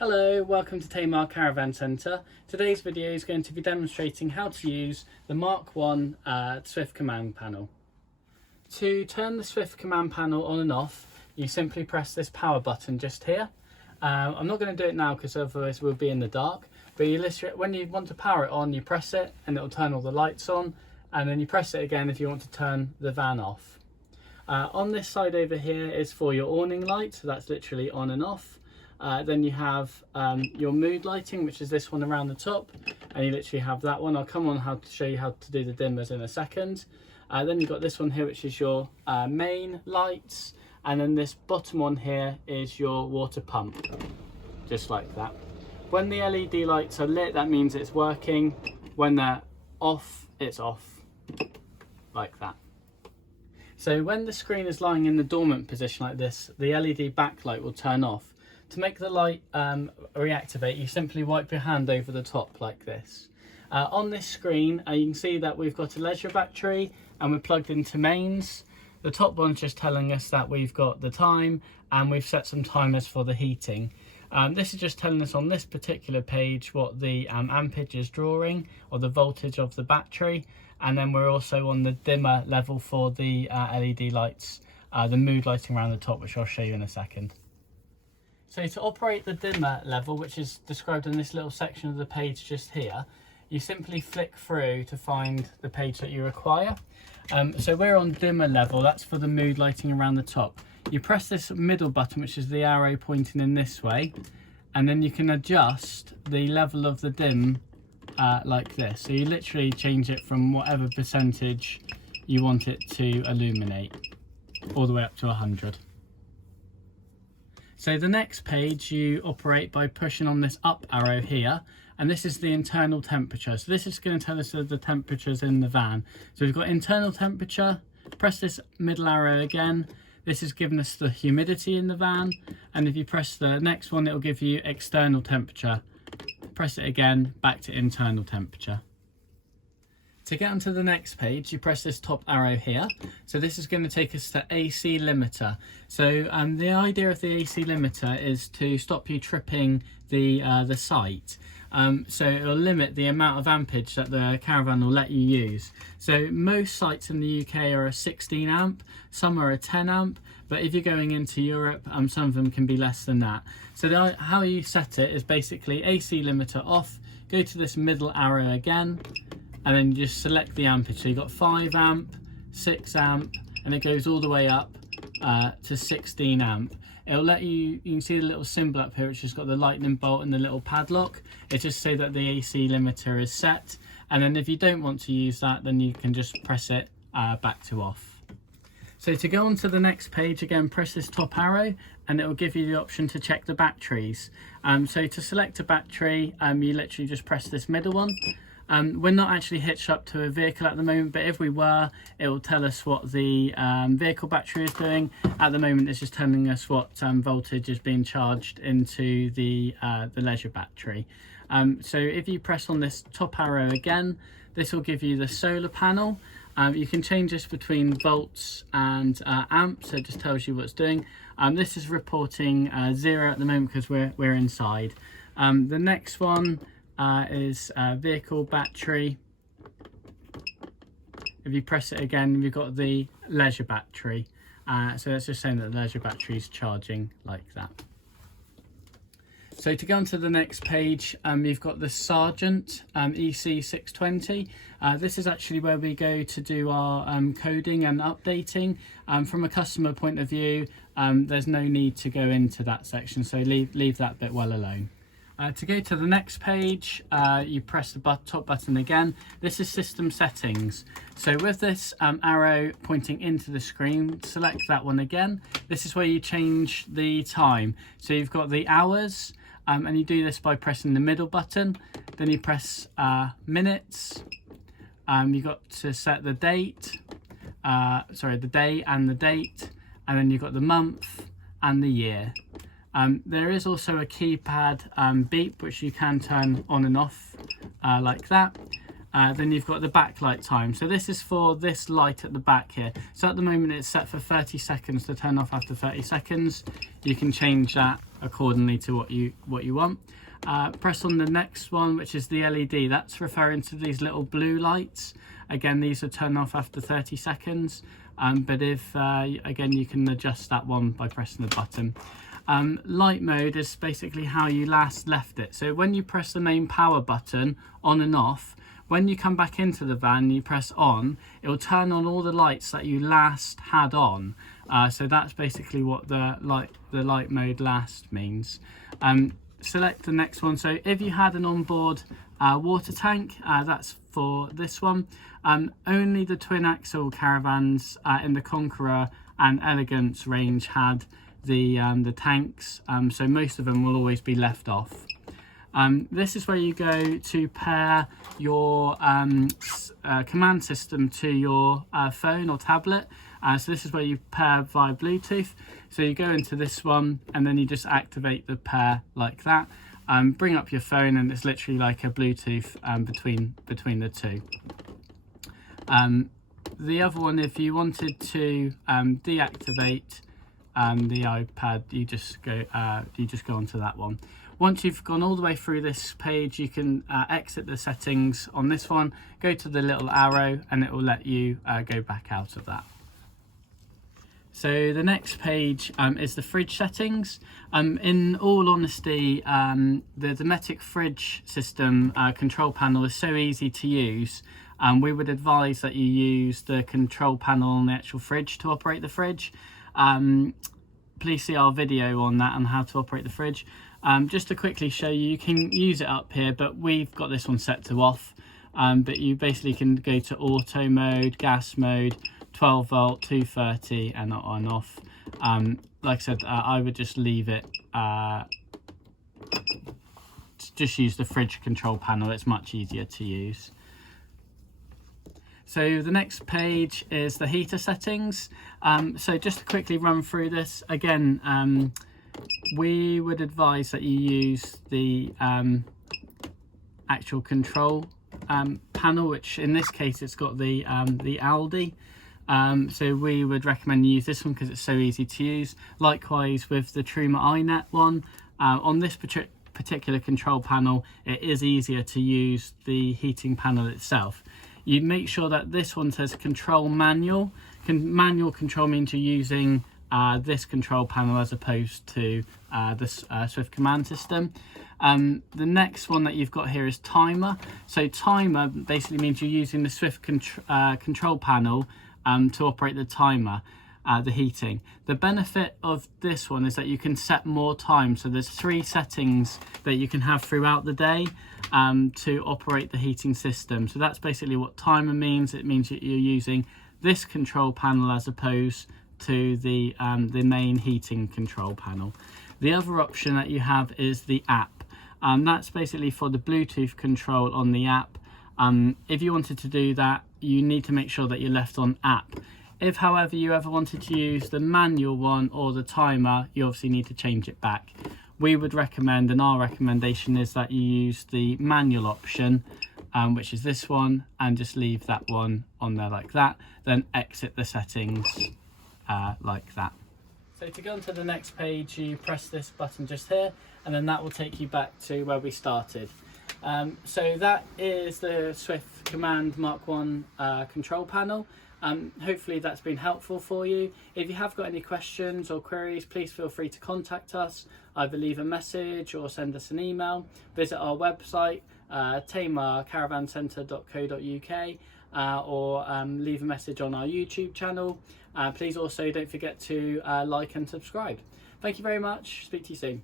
Hello, welcome to Tamar Caravan Centre. Today's video is going to be demonstrating how to use the Mk1 Swift command panel. To turn the Swift command panel on and off, you simply press this power button just here. I'm not going to do it now because otherwise we'll be in the dark, but when you want to power it on, you press it and it will turn all the lights on, and then you press it again if you want to turn the van off. On this side over here is for your awning light, so that's literally on and off. Then you have your mood lighting, which is this one around the top, and you literally have that one. I'll come on how to show you how to do the dimmers in a second. Then you've got this one here, which is your main lights, and then this bottom one here is your water pump, just like that. When the LED lights are lit, that means it's working. When they're off, it's off, like that. So when the screen is lying in the dormant position like this, the LED backlight will turn off. To make the light reactivate, you simply wipe your hand over the top like this. On this screen, you can see that we've got a leisure battery and we're plugged into mains. The top one's just telling us that we've got the time, and we've set some timers for the heating. This is just telling us on this particular page what the ampage is drawing, or the voltage of the battery. And then we're also on the dimmer level for the LED lights, the mood lighting around the top, which I'll show you in a second. So to operate the dimmer level, which is described in this little section of the page just here, you simply flick through to find the page that you require. So we're on dimmer level, that's for the mood lighting around the top. You press this middle button, which is the arrow pointing in this way, and then you can adjust the level of the dim like this. So you literally change it from whatever percentage you want it to illuminate, all the way up to 100. So the next page you operate by pushing on this up arrow here, and this is the internal temperature. So this is going to tell us the temperatures in the van. So we've got internal temperature, press this middle arrow again. This is giving us the humidity in the van, and if you press the next one, it will give you external temperature. Press it again, back to internal temperature. To get onto the next page, you press this top arrow here. So this is going to take us to AC limiter. So the idea of the AC limiter is to stop you tripping the site. So it will limit the amount of ampage that the caravan will let you use. So most sites in the UK are a 16 amp, some are a 10 amp, but if you're going into Europe, some of them can be less than that. So how you set it is basically AC limiter off, go to this middle arrow again, and then you just select the ampage. So you've got 5 amp, 6 amp, and it goes all the way up to 16 amp. It'll let you can see the little symbol up here, which has got the lightning bolt and the little padlock. It just say that the AC limiter is set. And then if you don't want to use that, then you can just press it back to off. So to go on to the next page, again, press this top arrow and it will give you the option to check the batteries. So to select a battery, you literally just press this middle one. We're not actually hitched up to a vehicle at the moment, but if we were, it will tell us what the vehicle battery is doing. At the moment, it's just telling us what voltage is being charged into the leisure battery. So if you press on this top arrow again, this will give you the solar panel. You can change this between volts and amps, so it just tells you what it's doing. This is reporting 0 at the moment because we're inside. The next one is vehicle battery. If you press it again, you've got the leisure battery. So that's just saying that the leisure battery is charging like that. So to go on to the next page, you've got the Sergeant EC620. This is actually where we go to do our coding and updating. From a customer point of view, there's no need to go into that section, so leave that bit well alone. To go to the next page, you press the top button again. This is system settings. So with this arrow pointing into the screen, select that one again. This is where you change the time. So you've got the hours, and you do this by pressing the middle button. Then you press minutes. You've got to set the date, the day and the date, and then you've got the month and the year. There is also a keypad beep, which you can turn on and off like that. Then you've got the backlight time. So this is for this light at the back here. So at the moment it's set for 30 seconds to turn off after 30 seconds. You can change that accordingly to what you want. Press on the next one, which is the LED. That's referring to these little blue lights. Again, these will turn off after 30 seconds. But if, again, you can adjust that one by pressing the button. Light mode is basically how you last left it. So when you press the main power button on and off, when you come back into the van, you press on, it will turn on all the lights that you last had on. So that's basically what the light mode last means. Select the next one. So if you had an onboard water tank, that's for this one. Only the twin axle caravans in the Conqueror and Elegance range had the tanks, so most of them will always be left off. This is where you go to pair your command system to your phone or tablet. So this is where you pair via Bluetooth. So you go into this one and then you just activate the pair like that. Bring up your phone and it's literally like a Bluetooth between the two. The other one, if you wanted to deactivate the iPad, you just go onto that one. Once you've gone all the way through this page, you can exit the settings on this one, go to the little arrow, and it will let you go back out of that. So the next page is the fridge settings. In all honesty, the Dometic fridge system control panel is so easy to use. We would advise that you use the control panel on the actual fridge to operate the fridge. Please see our video on that and how to operate the fridge. Just to quickly show you, you can use it up here, but we've got this one set to off. But you basically can go to auto mode, gas mode, 12 volt, 230 and on off. Like I said, I would just leave it, just use the fridge control panel. It's much easier to use. So the next page is the heater settings. So just to quickly run through this again, we would advise that you use the actual control panel, which in this case it's got the Aldi. So we would recommend you use this one because it's so easy to use. Likewise with the Truma iNet one, on this particular control panel, it is easier to use the heating panel itself. You make sure that this one says control manual. Manual control means you're using this control panel as opposed to this Swift command system. The next one that you've got here is timer. So timer basically means you're using the Swift control panel to operate the timer, the heating. The benefit of this one is that you can set more time. So there's 3 settings that you can have throughout the day to operate the heating system. So that's basically what timer means. It means that you're using this control panel as opposed to the main heating control panel. The other option that you have is the app. That's basically for the Bluetooth control on the app. If you wanted to do that, you need to make sure that you're left on app. If, however, you ever wanted to use the manual one or the timer, you obviously need to change it back. We would recommend, and our recommendation is that you use the manual option, which is this one, and just leave that one on there like that. Then exit the settings like that. So to go on to the next page, you press this button just here, and then that will take you back to where we started. So that is the Swift Command Mk1 control panel. Hopefully that's been helpful for you. If you have got any questions or queries, please feel free to contact us. Either leave a message or send us an email. Visit our website, tamarcaravancentre.co.uk, or leave a message on our YouTube channel. Please also don't forget to like and subscribe. Thank you very much. Speak to you soon.